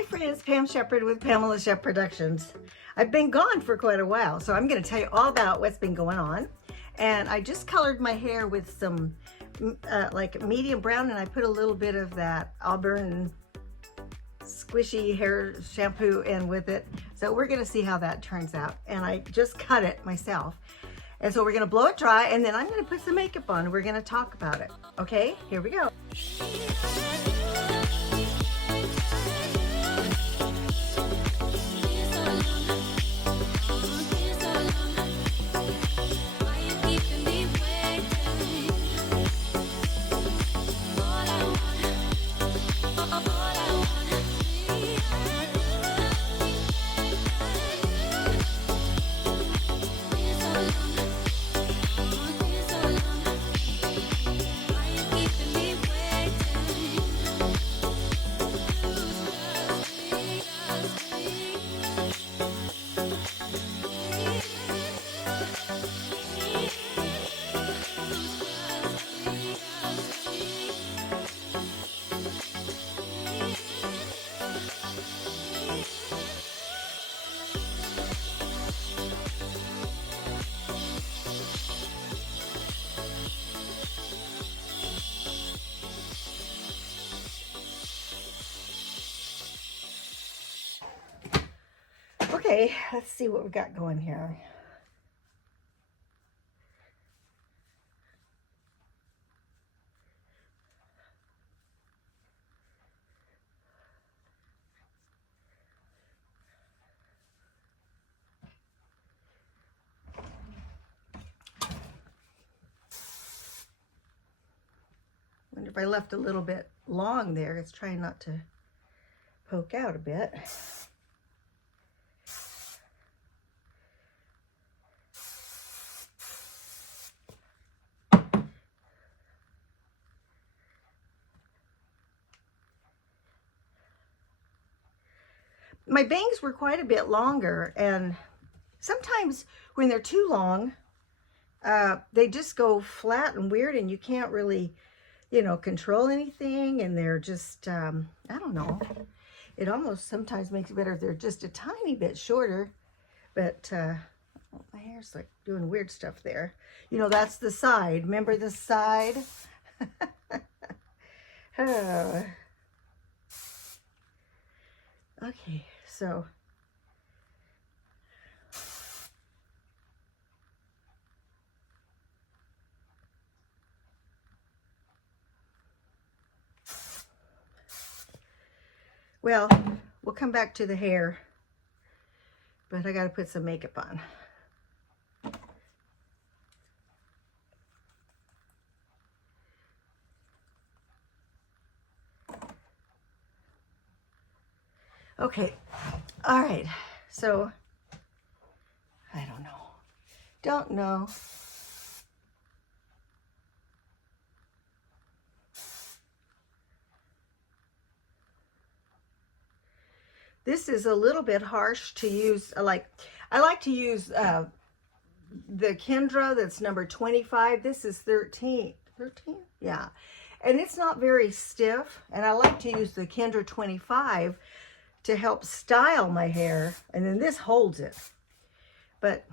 Hi friends, Pam Shepherd with Pamela Shep Productions. I've been gone for quite a while, so I'm going to tell you all about what's been going on. And I just colored my hair with some like medium brown, and I put a little bit of that AUBURN squishy hair shampoo in with it. So we're going to see how that turns out. And I just cut it myself. And so we're going to blow it dry, and then I'm going to put some makeup on. We're going to talk about it. Okay, here we go. Okay, let's see what we got going here. Wonder if I left a little bit long there. It's trying not to poke out a bit. My bangs were quite a bit longer, and sometimes when they're too long, they just go flat and weird, and you can't really, you know, control anything, and they're just, I don't know. It almost sometimes makes it better if they're just a tiny bit shorter, but my hair's like doing weird stuff there. You know, that's the side. Remember the side? Oh. Okay, so well, we'll come back to the hair, but I got to put some makeup on. Okay, all right, so I don't know. This is a little bit harsh to use. I like to use the Kendra that's number 25. This is 13. 13? Yeah. And it's not very stiff. And I like to use the Kendra 25 to help style my hair. And then this holds it. But,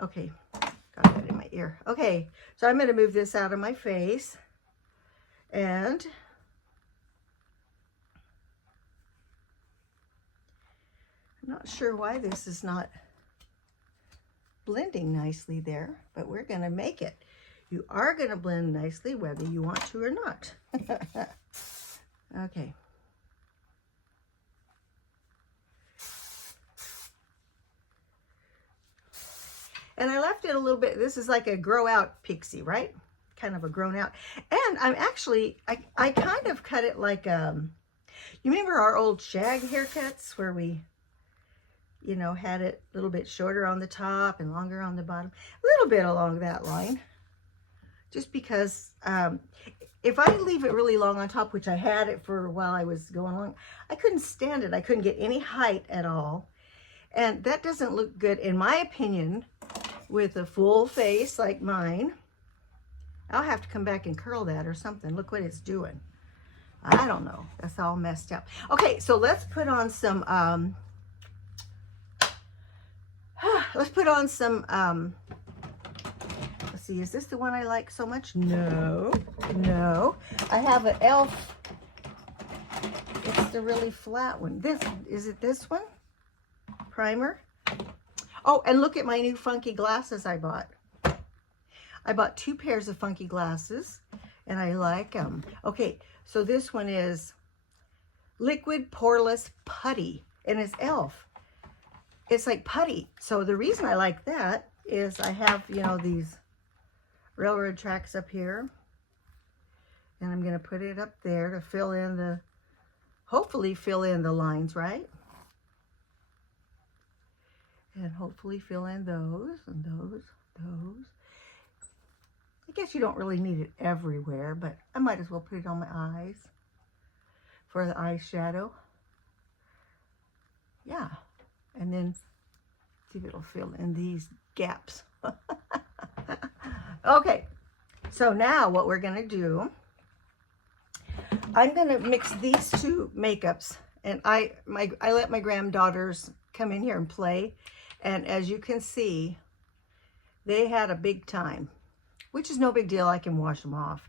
okay. Got that in my ear. Okay. So I'm going to move this out of my face. And I'm not sure why this is not blending nicely there, but we're going to make it. You are going to blend nicely whether you want to or not. Okay. And I left it a little bit. This is like a grow out pixie, right? Kind of a grown out. And I'm actually, I kind of cut it like, you remember our old shag haircuts where we, you know, had it a little bit shorter on the top and longer on the bottom, a little bit along that line, just because if I leave it really long on top, which I had it for while I was going along, I couldn't stand it. I couldn't get any height at all, and that doesn't look good in my opinion with a full face like mine. I'll have to come back and curl that or something. Look what it's doing. I don't know. That's all messed up. Okay, so let's put on some, let's put on some, let's see, is this the one I like so much? No, no. I have an e.l.f. It's the really flat one. This, is it this one? Primer. Oh, and look at my new funky glasses I bought. I bought 2 pairs of funky glasses, and I like them. Okay, so this one is Liquid Poreless Putty, and it's e.l.f. It's like putty. So the reason I like that is I have, you know, these railroad tracks up here, and I'm going to put it up there to fill in the, hopefully fill in the lines, right? And hopefully fill in those and those. I guess you don't really need it everywhere, but I might as well put it on my eyes for the eyeshadow. Yeah, and then see if it'll fill in these gaps. Okay, so now what we're gonna do, I'm gonna mix these 2 makeups, and I let my granddaughters come in here and play, and as you can see, they had a big time, which is no big deal. I can wash them off.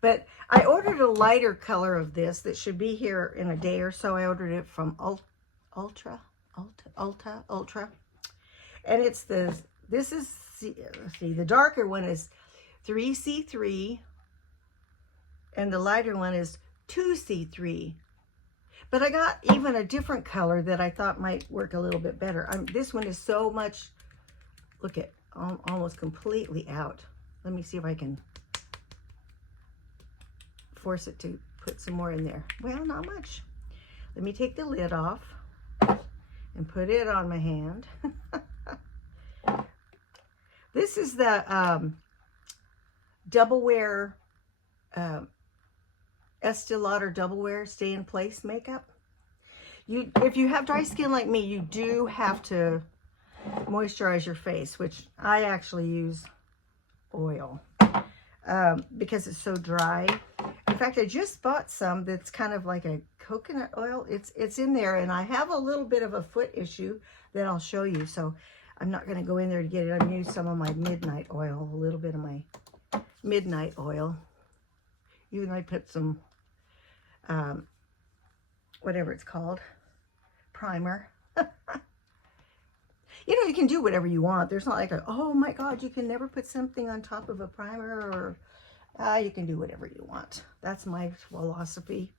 But I ordered a lighter color of this that should be here in a day or so. I ordered it from Ultra. And it's this is, let's see, the darker one is 3C3, and the lighter one is 2C3. But I got even a different color that I thought might work a little bit better. This one is so much, look at, almost completely out. Let me see if I can force it to put some more in there. Well, not much. Let me take the lid off and put it on my hand. This is the Double Wear, Estée Lauder Double Wear Stay in Place makeup. If you have dry skin like me, you do have to moisturize your face, which I actually use oil because it's so dry. In fact, I just bought some that's kind of like a coconut oil. It's in there, and I have a little bit of a foot issue that I'll show you, so I'm not going to go in there to get it. I'm going to use some of my midnight oil, a little bit of my midnight oil. Even I put some whatever it's called, primer. You know, you can do whatever you want. There's not like a, oh my God, you can never put something on top of a primer, or you can do whatever you want. That's my philosophy.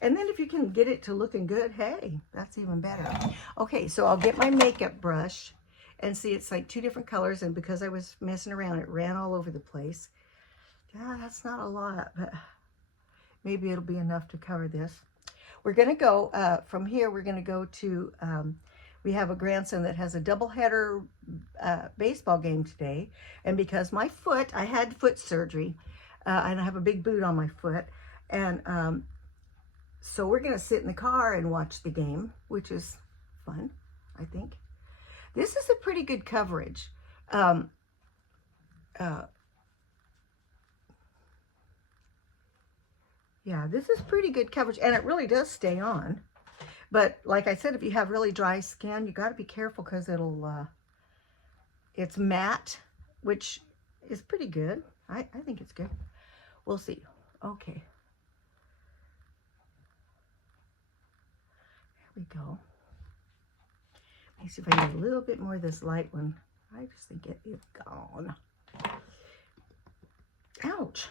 And then if you can get it to looking good, hey, that's even better. Okay, so I'll get my makeup brush, and see, it's like 2 different colors, and because I was messing around, it ran all over the place. Yeah, that's not a lot, but maybe it'll be enough to cover this. We're going to go, from here, we're going to go to, we have a grandson that has a doubleheader baseball game today. And because my foot, I had foot surgery, and I have a big boot on my foot. And so we're going to sit in the car and watch the game, which is fun, I think. This is a pretty good coverage. Yeah, this is pretty good coverage, and it really does stay on. But like I said, if you have really dry skin, you got to be careful because it'll, it's matte, which is pretty good. I think it's good. We'll see. Okay. There we go. Let me see if I get a little bit more of this light one. I just think it is gone. Ouch.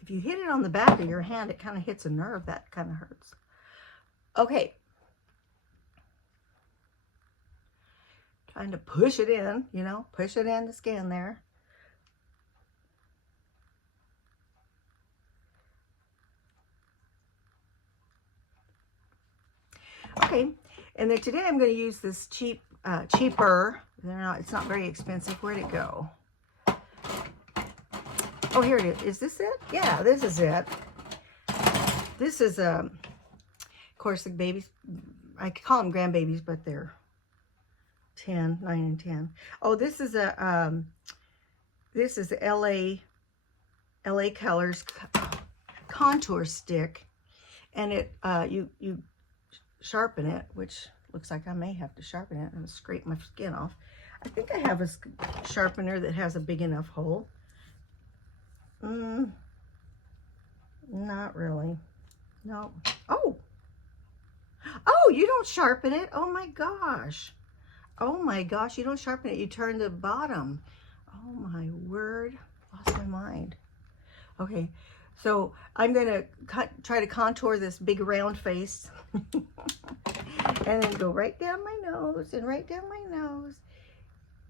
If you hit it on the back of your hand, it kind of hits a nerve. That kind of hurts. Okay. Trying to push it in, you know, push it in the skin there. Okay, and then today I'm going to use this cheaper. It's not very expensive. Where'd it go? Oh, here it is. Is this it? Yeah, this is it. This is, of course, the babies. I call them grandbabies, but they're 9 and 10. Oh, this is a LA LA Colors contour stick, and it you sharpen it, which looks like I may have to sharpen it and scrape my skin off. I think I have a sharpener that has a big enough hole. Not really. No. Oh, you don't sharpen it. Oh my gosh. Oh my gosh, you don't sharpen it. You turn the bottom. Oh my word. Lost my mind. Okay, so I'm gonna try to contour this big round face. And then go right down my nose and right down my nose.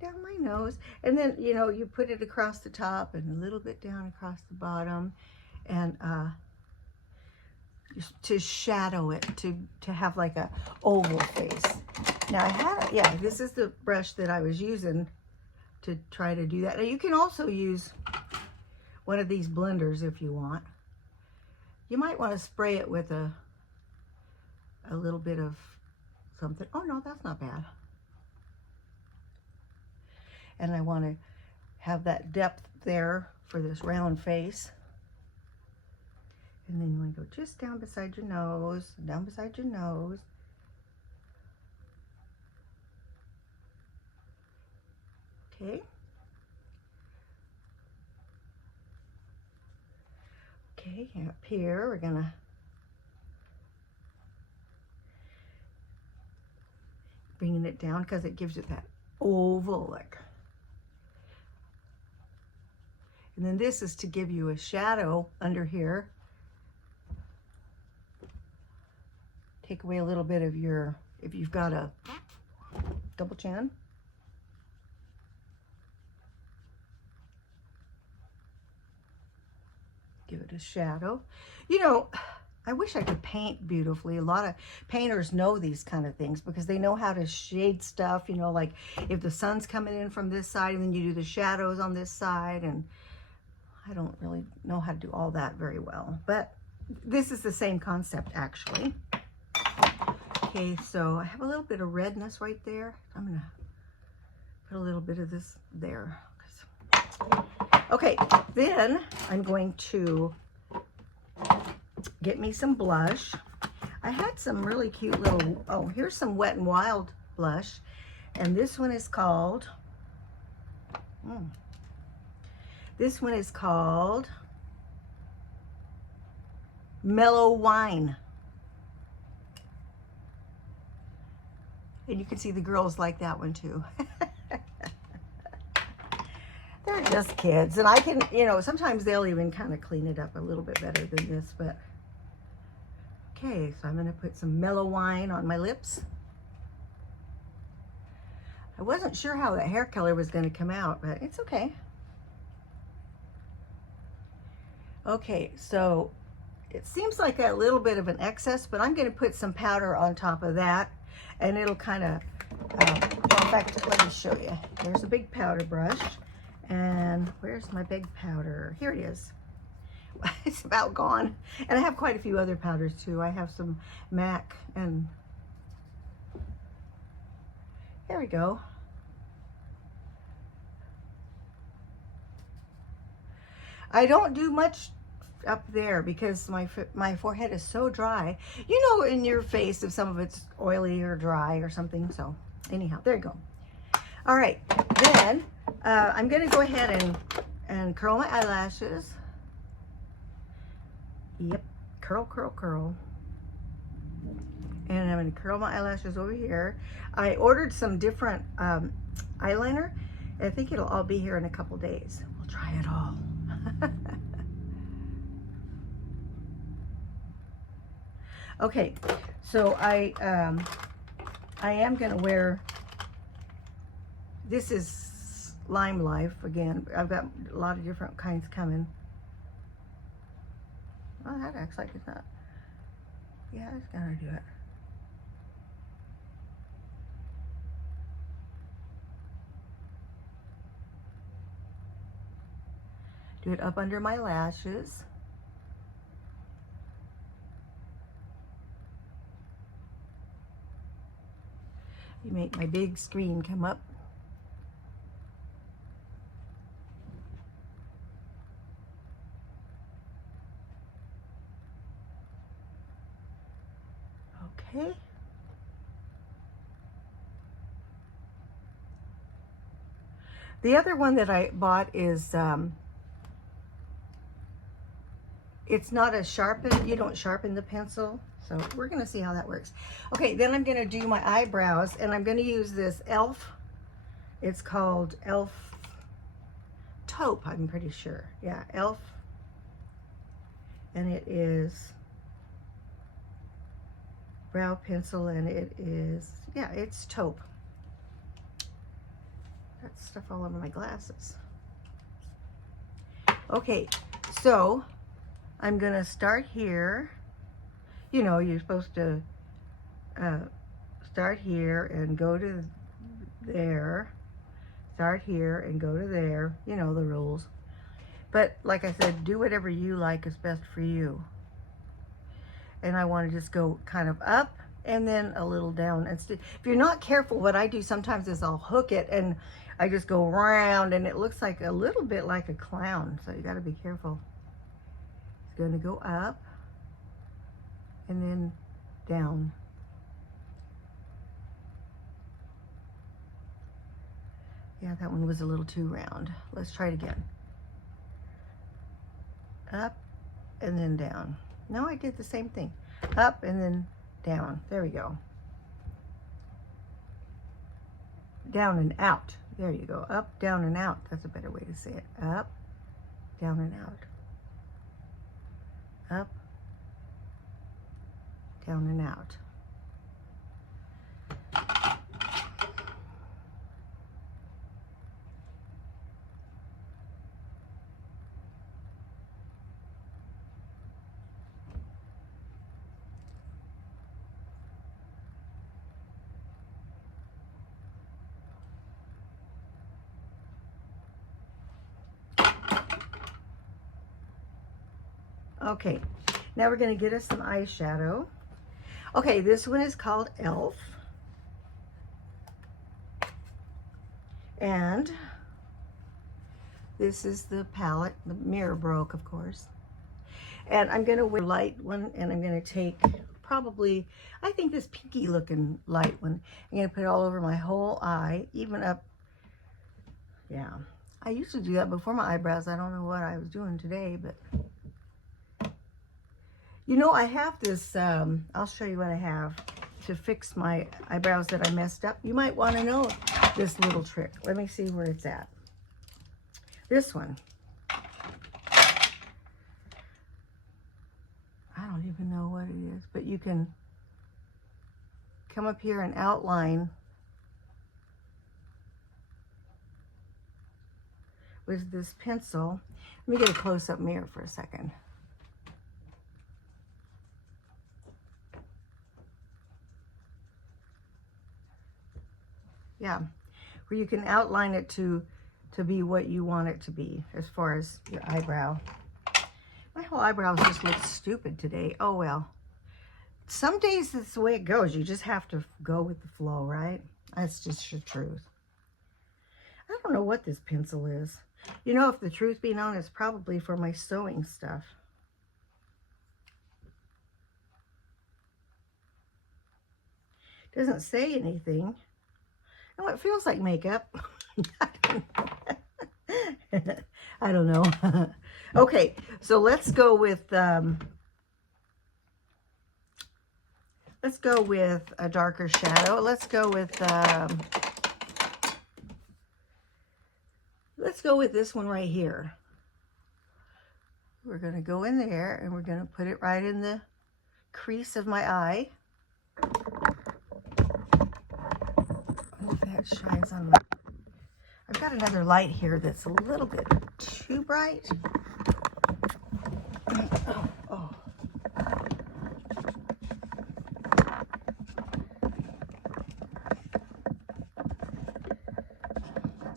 Down my nose, and then you put it across the top and a little bit down across the bottom, and to shadow it, to have like a oval face. Now I had, this is the brush that I was using to try to do that. Now you can also use one of these blenders if you want. You might want to spray it with a little bit of something. Oh no, that's not bad. And I want to have that depth there for this round face. And then you want to go just down beside your nose, down beside your nose. Okay. Okay, up here we're gonna bringing it down because it gives it that oval look. And then this is to give you a shadow under here. Take away a little bit of your, if you've got a double chin. Give it a shadow. I wish I could paint beautifully. A lot of painters know these kind of things because they know how to shade stuff, like if the sun's coming in from this side and then you do the shadows on this side, and I don't really know how to do all that very well, but this is the same concept actually. Okay, so I have a little bit of redness right there. I'm gonna put a little bit of this there. Okay, then I'm going to get me some blush. I had some really cute little, here's some Wet n Wild blush, and this one is called, Mellow Wine. And you can see the girls like that one too. They're just kids, and I can, sometimes they'll even kind of clean it up a little bit better than this, but okay, so I'm going to put some Mellow Wine on my lips. I wasn't sure how that hair color was going to come out, but it's okay. Okay, so it seems like a little bit of an excess, but I'm going to put some powder on top of that, and it'll kind of, in fact, let me show you. There's a big powder brush, and where's my big powder? Here it is. It's about gone. And I have quite a few other powders too. I have some MAC, and there we go. I don't do much up there because my forehead is so dry. In your face if some of it's oily or dry or something. So anyhow, there you go. All right, then I'm going to go ahead and curl my eyelashes. Yep, curl, curl, curl. And I'm going to curl my eyelashes over here. I ordered some different eyeliner. I think it'll all be here in a couple days. We'll try it all. Okay, so I am going to wear, this is Lime Life again. I've got a lot of different kinds coming. Oh, that acts like it's not. Yeah, it's gonna do it. Do it up under my lashes. You make my big screen come up. Okay. The other one that I bought is, it's not as sharpened. You don't sharpen the pencil. So we're going to see how that works. Okay, then I'm going to do my eyebrows, and I'm going to use this e.l.f. It's called e.l.f. Taupe, I'm pretty sure. Yeah, e.l.f. And it is brow pencil, and it is, yeah, it's taupe. Got stuff all over my glasses. Okay, so I'm going to start here. You know, you're supposed to start here and go to there. Start here and go to there. You know the rules. But like I said, do whatever you like is best for you. And I want to just go kind of up and then a little down. If you're not careful, what I do sometimes is I'll hook it and I just go around, and it looks like a little bit like a clown. So you got to be careful. It's going to go up and then down. Yeah, that one was a little too round. Let's try it again. Up and then down. No, I did the same thing. Up and then down. There we go. Down and out. There you go. Up, down, and out. That's a better way to say it. Up, down, and out. Up, down, and out. Okay, now we're going to get us some eyeshadow. Okay, this one is called e.l.f. And this is the palette. The mirror broke, of course. And I'm going to wear a light one, and I'm going to take probably, I think this pinky looking light one. I'm going to put it all over my whole eye, even up. Yeah, I used to do that before my eyebrows. I don't know what I was doing today, but you know, I have this, I'll show you what I have to fix my eyebrows that I messed up. You might want to know this little trick. Let me see where it's at. This one. I don't even know what it is, but you can come up here and outline with this pencil. Let me get a close-up mirror for a second. Yeah, where you can outline it to be what you want it to be as far as your eyebrow. My whole eyebrows just look stupid today. Oh well. Some days it's the way it goes. You just have to go with the flow, right? That's just the truth. I don't know what this pencil is. You know, if the truth be known, it's probably for my sewing stuff. Doesn't say anything. Oh, it feels like makeup. I don't know. Okay, so let's go with a darker shadow. Let's go with this one right here. We're going to go in there and we're going to put it right in the crease of my eye. That shines on my, I've got another light here that's a little bit too bright. Oh.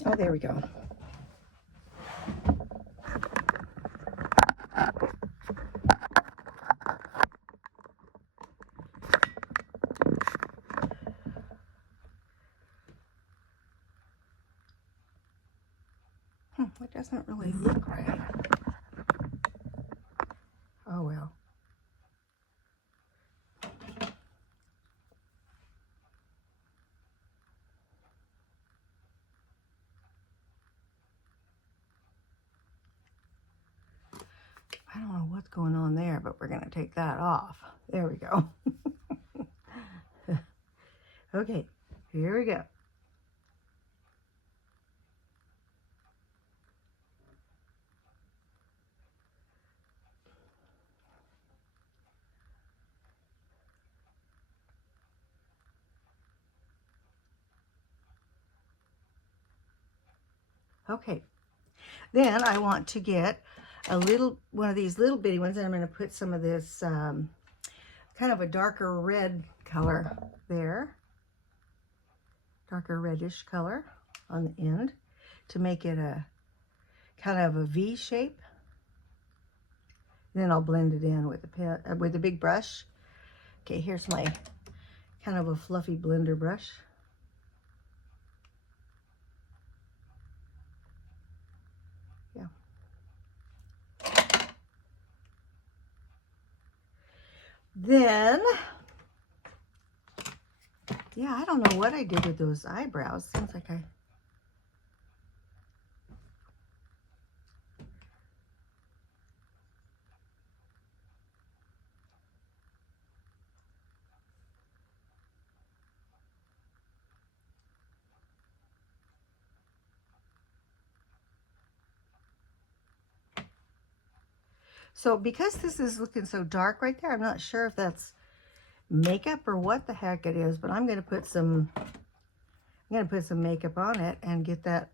Oh, there we go. It doesn't really look right. Oh well. what's going on there, but we're going to take that off. There we go. Okay, here we go. Okay, then I want to get a little, one of these little bitty ones, and I'm going to put some of this kind of a darker red color there. Darker reddish color on the end to make it a kind of a V shape. And then I'll blend it in with the pen, with the big brush. Okay, here's my kind of a fluffy blender brush. Yeah. Then, yeah, I don't know what I did with those eyebrows. Seems like I... So because this is looking so dark right there, I'm not sure if that's makeup or what the heck it is, but I'm going to put some makeup on it and get that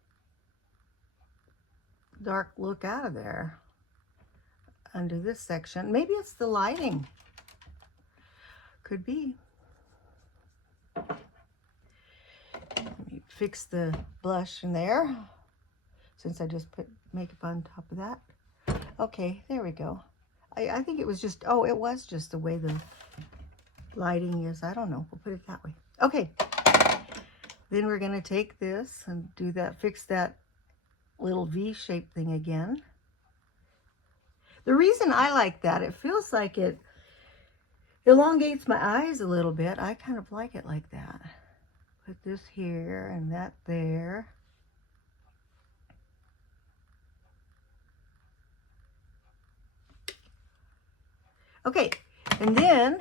dark look out of there under this section. Maybe it's the lighting. Could be. Let me fix the blush in there since I just put makeup on top of that. Okay, there we go. I think it was just, oh, it was just the way the lighting is. I don't know. We'll put it that way. Okay. Then we're going to take this and do that, fix that little V-shaped thing again. The reason I like that, it feels like it elongates my eyes a little bit. I kind of like it like that. Put this here and that there. Okay, and then,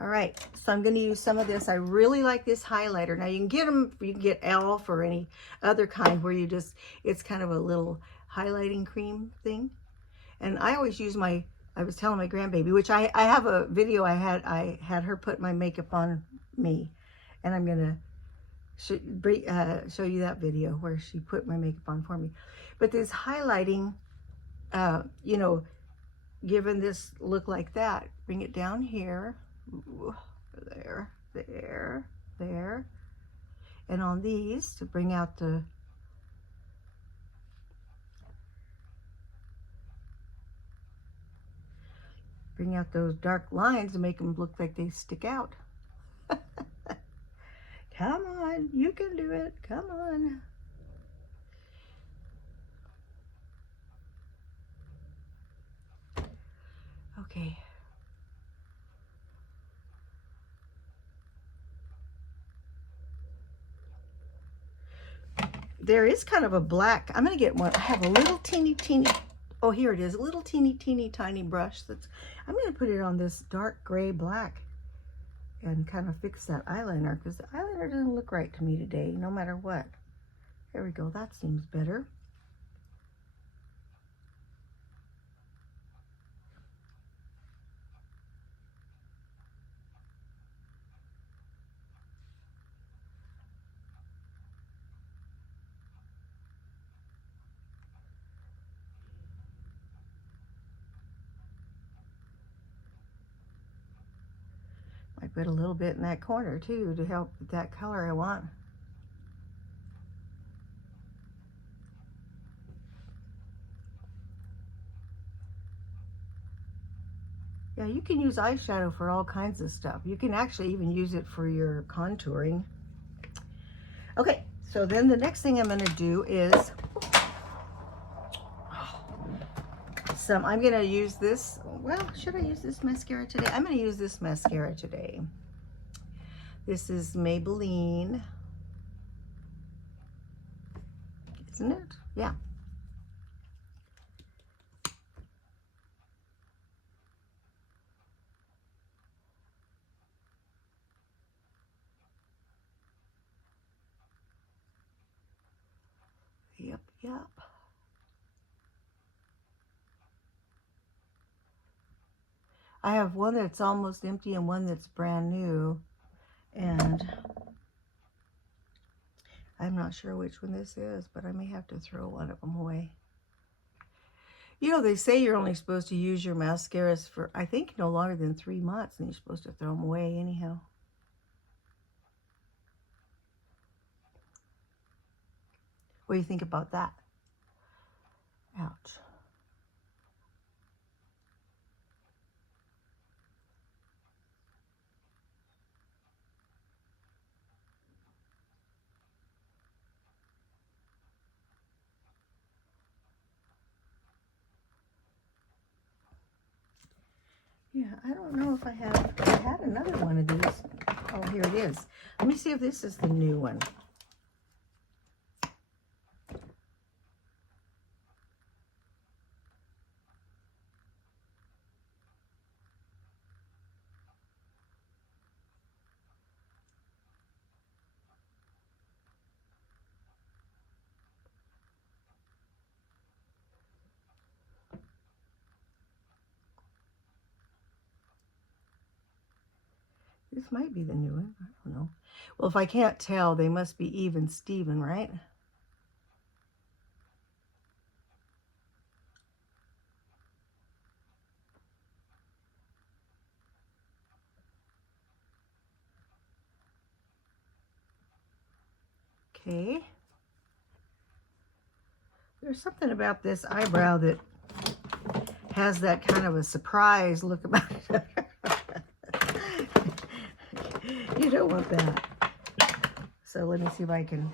all right, so I'm going to use some of this. I really like this highlighter. Now you can get them, you can get e.l.f. or any other kind where you just, it's kind of a little highlighting cream thing. And I always use my, I was telling my grandbaby, which I have a video I had her put my makeup on me. And I'm going to show you that video where she put my makeup on for me. But this highlighting, you know, given this look like that, bring it down here, there, there, there, and on these to bring out the those dark lines and make them look like they stick out. Come on, you can do it. Come on. Okay. There is kind of a black. I'm going to get one. I have a little teeny, oh, here it is. A little teeny, tiny brush. I'm going to put it on this dark gray black and kind of fix that eyeliner because the eyeliner doesn't look right to me today, no matter what. There we go. That seems better. I put a little bit in that corner too to help with that color I want. Yeah, you can use eyeshadow for all kinds of stuff. You can actually even use it for your contouring. Okay, so then the next thing I'm going to do is I'm going to use this. Well, should I use this mascara today? I'm going to use this mascara today. This is Maybelline. Isn't it? Yeah. Yep, yep. I have one that's almost empty and one that's brand new. And I'm not sure which one this is, but I may have to throw one of them away. You know, they say you're only supposed to use your mascaras for, I think, no longer than 3 months, and you're supposed to throw them away anyhow. What do you think about that? Ouch. Yeah, I don't know if I had another one of these. Oh, here it is. Let me see if this is the new one. This might be the new one. I don't know. Well, if I can't tell, they must be even Steven, right? Okay. There's something about this eyebrow that has that kind of a surprise look about it. You don't want that. So let me see if I can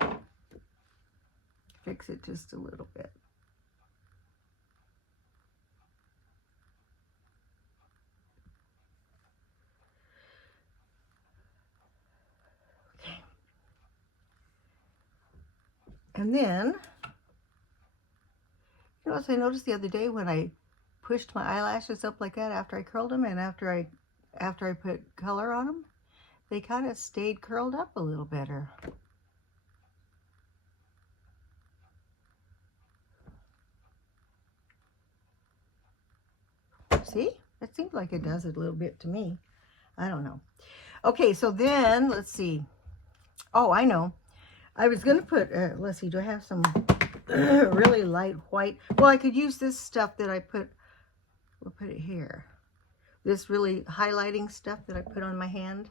fix it just a little bit. Okay. And then, you know what I noticed the other day when I pushed my eyelashes up like that after I curled them and after I put color on them, they kind of stayed curled up a little better. See? It seems like it does it a little bit to me. I don't know. Okay, so then, let's see. Oh, I know. I was going to put, let's see, do I have some really light white? Well, I could use this stuff that I put, we'll put it here. This really highlighting stuff that I put on my hand.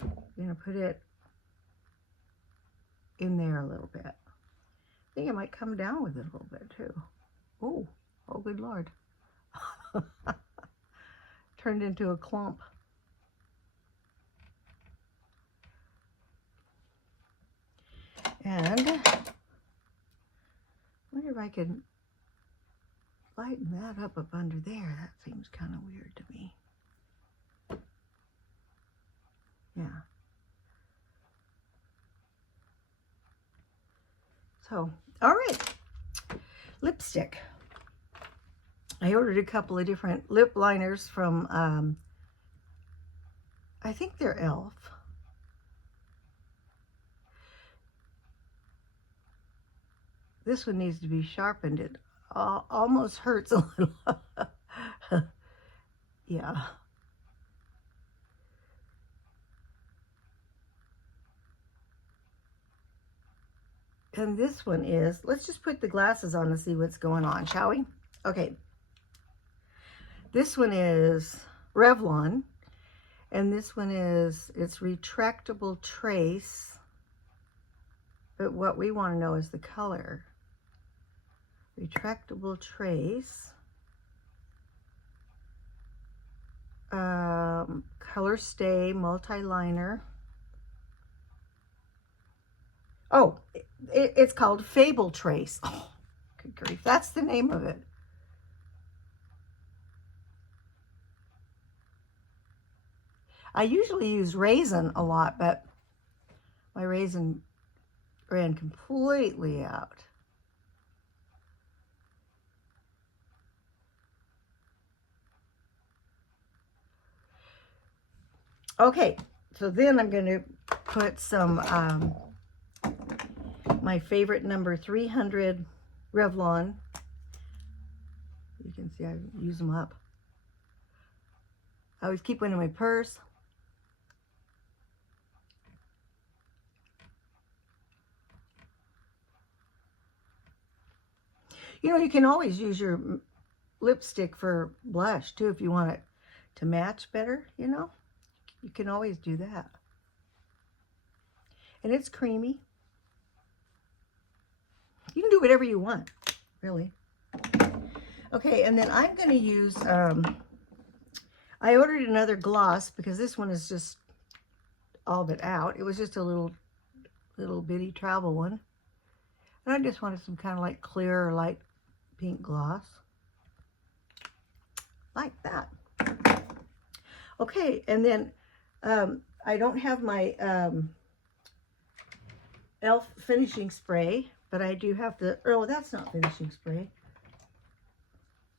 I'm going to put it in there a little bit. I think I might come down with it a little bit too. Oh, oh good Lord. Turned into a clump. And I wonder if I could lighten that up under there. That seems kind of weird to me. Yeah. So, all right. Lipstick. I ordered a couple of different lip liners from, I think they're e.l.f. This one needs to be sharpened. It almost hurts a little. Yeah. And this one is, let's just put the glasses on to see what's going on, shall we? Okay. This one is Revlon. And this one is, it's retractable trace. But what we want to know is the color. Retractable trace. Color Stay multi-liner. Oh, it's called Fable Trace. Oh, good grief. That's the name of it. I usually use Raisin a lot, but my Raisin ran completely out. Okay, so then I'm going to put some my favorite number 300 Revlon. You can see I use them up. I always keep one in my purse. You know, you can always use your lipstick for blush too if you want it to match better, you know. You can always do that. And it's creamy. You can do whatever you want, really. Okay, and then I'm going to use, I ordered another gloss because this one is just all but out. It was just a little bitty travel one. And I just wanted some kind of like clear or light pink gloss. Like that. Okay, and then I don't have my e.l.f. finishing spray, but I do have the, oh, that's not finishing spray.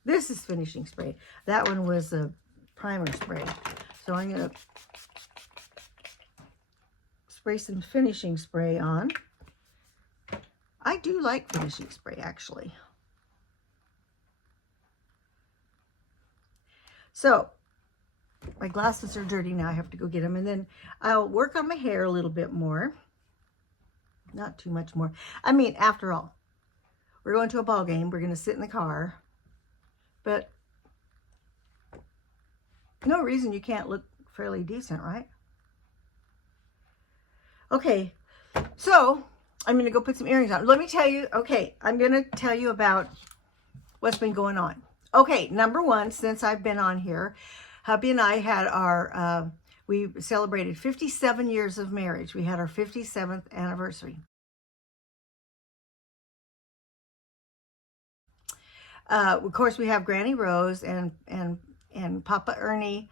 This is finishing spray. That one was a primer spray. So I'm going to spray some finishing spray on. I do like finishing spray, actually. So, my glasses are dirty now. I have to go get them. And then I'll work on my hair a little bit more. Not too much more. I mean, after all, we're going to a ball game. We're going to sit in the car. But no reason you can't look fairly decent, right? Okay, so I'm going to go put some earrings on. Let me tell you, okay, I'm going to tell you about what's been going on. Okay, number one, since I've been on here, hubby and I had our, we celebrated 57 years of marriage. We had our 57th anniversary. Of course, we have Granny Rose and Papa Ernie.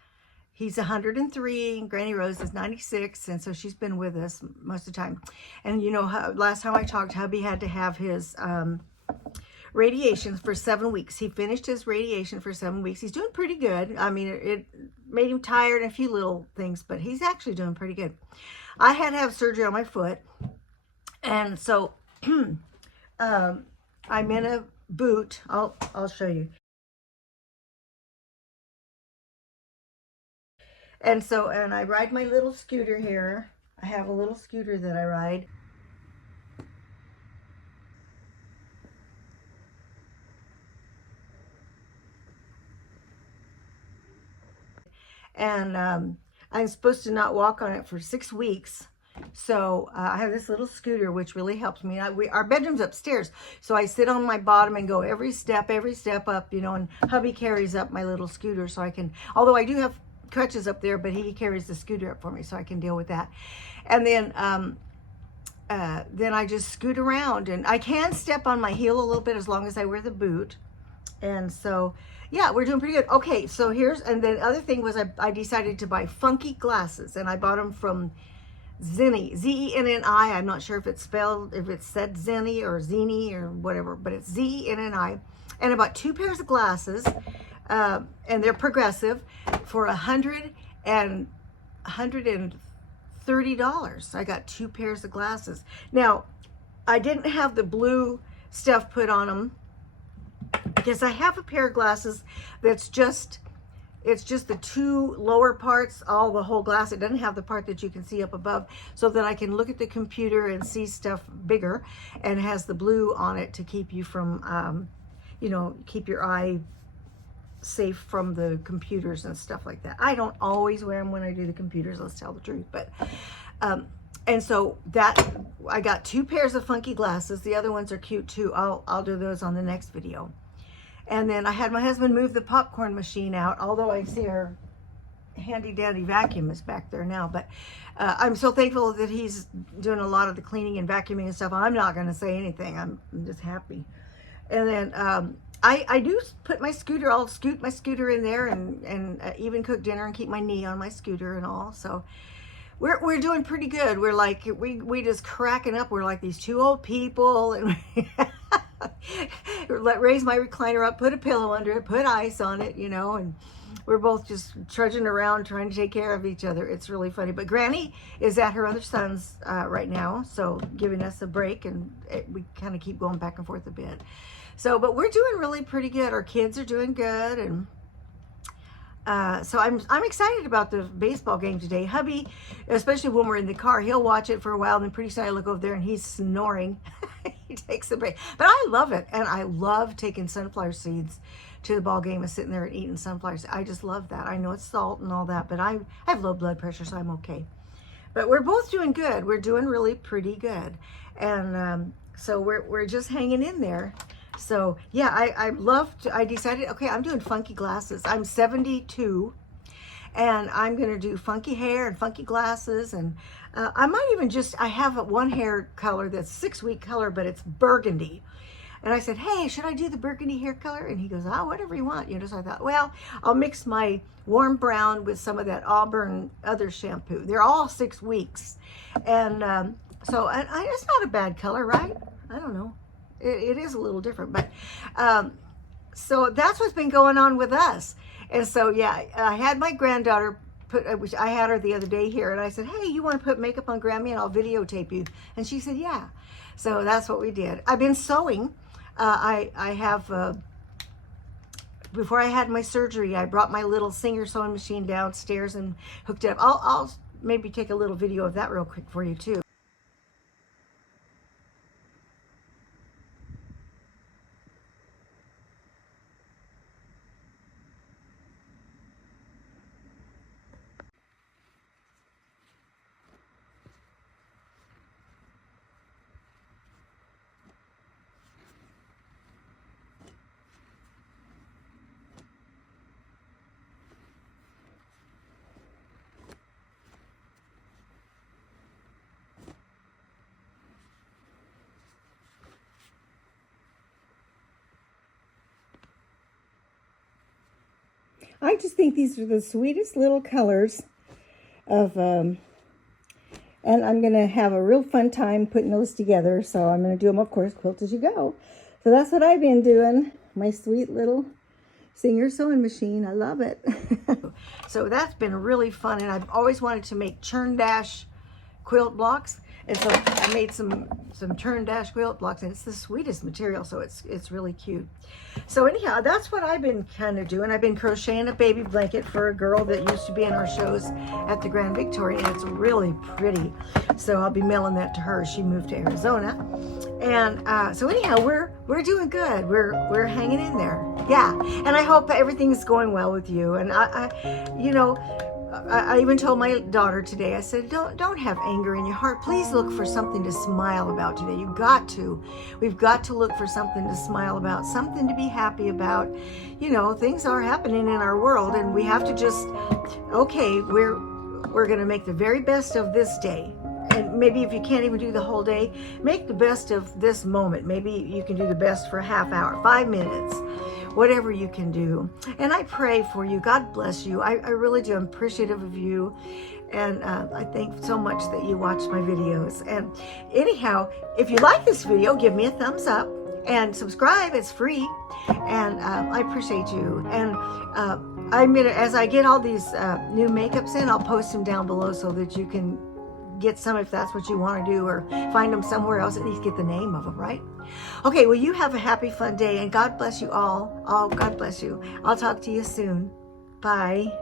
He's 103, and Granny Rose is 96, and so she's been with us most of the time. And you know, last time I talked, hubby had to have his radiation for 7 weeks. He finished his radiation for 7 weeks. He's doing pretty good. I mean, it made him tired and a few little things, but he's actually doing pretty good. I had to have surgery on my foot, and so I'm in a boot. I'll show you. And so, and I ride my little scooter here. I have a little scooter that I ride. And I'm supposed to not walk on it for 6 weeks. So I have this little scooter, which really helps me. Our bedroom's upstairs, so I sit on my bottom and go every step up, you know, and hubby carries up my little scooter so I can, although I do have crutches up there, but he carries the scooter up for me so I can deal with that. And then I just scoot around, and I can step on my heel a little bit as long as I wear the boot. And so, yeah, we're doing pretty good. Okay, so here's, and the other thing was I decided to buy funky glasses, and I bought them from Zenni, Z-E-N-N-I. I'm not sure if it's spelled, if it's said Zenni or Zeni or whatever, but it's Z-E-N-N-I. And I bought 2 pairs of glasses, and they're progressive for $130. I got 2 pairs of glasses. Now, I didn't have the blue stuff put on them because I have a pair of glasses that's just, it's just the 2 lower parts, the whole glass. It doesn't have the part that you can see up above, so that I can look at the computer and see stuff bigger, and has the blue on it to keep you from, you know, keep your eye safe from the computers and stuff like that. I don't always wear them when I do the computers, let's tell the truth, but and so that I got 2 pairs of funky glasses. The other ones are cute too. I'll do those on the next video. And then I had my husband move the popcorn machine out, although I see our handy dandy vacuum is back there now, but I'm so thankful that he's doing a lot of the cleaning and vacuuming and stuff. I'm not going to say anything. I'm just happy. And then I do put my scooter, I'll scoot my scooter in there and even cook dinner and keep my knee on my scooter and all. So we're doing pretty good. We're like, we just cracking up. We're like these 2 old people, and raise my recliner up, put a pillow under it, put ice on it, you know, and we're both just trudging around trying to take care of each other. It's really funny. But Granny is at her other son's right now, so giving us a break, and we kind of keep going back and forth a bit. So, but we're doing really pretty good. Our kids are doing good, and so I'm excited about the baseball game today. Hubby, especially when we're in the car, he'll watch it for a while, and then pretty soon I look over there and he's snoring. He takes a break. But I love it, and I love taking sunflower seeds to the ball game and sitting there and eating sunflowers. I just love that. I know it's salt and all that, but I have low blood pressure, so I'm okay. But we're both doing good. We're doing really pretty good. And so we're just hanging in there. So yeah, I decided, okay, I'm doing funky glasses. I'm 72 and I'm going to do funky hair and funky glasses. And I might even I have one hair color that's 6-week color, but it's burgundy. And I said, hey, should I do the burgundy hair color? And he goes, oh, whatever you want. You know, so I thought, well, I'll mix my warm brown with some of that AUBURN other shampoo. They're all 6 weeks. And so it's not a bad color, right? I don't know. It is a little different, but so that's what's been going on with us. And so, yeah, I had my granddaughter which I had her the other day here, and I said, hey, you want to put makeup on Grammy and I'll videotape you? And she said, yeah. So that's what we did. I've been sewing. I have, before I had my surgery, I brought my little Singer sewing machine downstairs and hooked it up. I'll maybe take a little video of that real quick for you too. I just think these are the sweetest little colors of, and I'm going to have a real fun time putting those together. So I'm going to do them, of course, quilt as you go. So that's what I've been doing. My sweet little Singer sewing machine. I love it. So that's been really fun. And I've always wanted to make churn dash quilt blocks. And so I made some churn dash quilt blocks, and it's the sweetest material, so it's really cute. So anyhow, that's what I've been kind of doing. I've been crocheting a baby blanket for a girl that used to be in our shows at the Grand Victoria, and it's really pretty. So I'll be mailing that to her. She moved to Arizona. And so anyhow, we're doing good. We're hanging in there. Yeah. And I hope everything's going well with you. And I even told my daughter today, I said, don't have anger in your heart. Please look for something to smile about today. You've got to. We've got to look for something to smile about, something to be happy about. You know, things are happening in our world, and we have to just, okay, we're going to make the very best of this day. And maybe if you can't even do the whole day, make the best of this moment. Maybe you can do the best for a half hour, 5 minutes. Whatever you can do. And I pray for you. God bless you. I really do. I'm appreciative of you. And I thank so much that you watch my videos. And anyhow, if you like this video, give me a thumbs up and subscribe. It's free. And I appreciate you. And I'm gonna, as I get all these new makeups in, I'll post them down below so that you can get some if that's what you want to do, or find them somewhere else, at least get the name of them, right? Okay, well, you have a happy, fun day, and God bless you all. Oh, God bless you. I'll talk to you soon. Bye.